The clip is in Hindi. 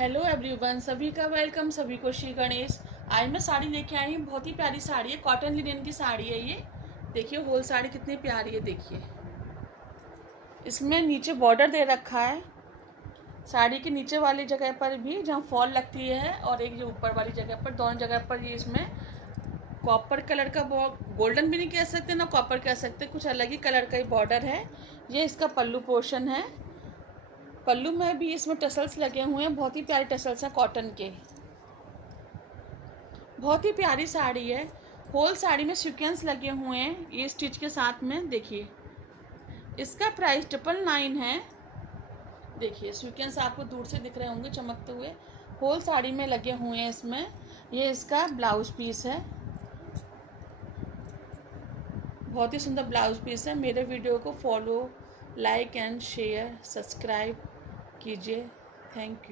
हेलो एवरीवन, सभी का वेलकम। सभी को श्री गणेश। आज मैं साड़ी लेके आई हूँ। बहुत ही प्यारी साड़ी है, कॉटन लिनन की साड़ी है ये। देखिए होल साड़ी कितनी प्यारी है। देखिए इसमें नीचे बॉर्डर दे रखा है। साड़ी के नीचे वाली जगह पर भी जहाँ फॉल लगती है और एक जो ऊपर वाली जगह पर, दोनों जगह पर ये इसमें कॉपर कलर का, गोल्डन भी नहीं कह सकते ना कॉपर कह सकते, कुछ अलग ही कलर का ही बॉर्डर है। ये इसका पल्लू पोर्शन है। पल्लू में भी इसमें टसल्स लगे हुए हैं, बहुत ही प्यारे टसल्स हैं कॉटन के। बहुत ही प्यारी साड़ी है। होल साड़ी में सीक्वेंस लगे हुए हैं ये स्टिच के साथ में। देखिए इसका प्राइस 999 है। देखिए सीक्वेंस आपको दूर से दिख रहे होंगे चमकते हुए, होल साड़ी में लगे हुए हैं इसमें। ये इसका ब्लाउज पीस है। बहुत ही सुंदर ब्लाउज पीस है। मेरे वीडियो को follow, like and share, subscribe कीजिए। Thank you.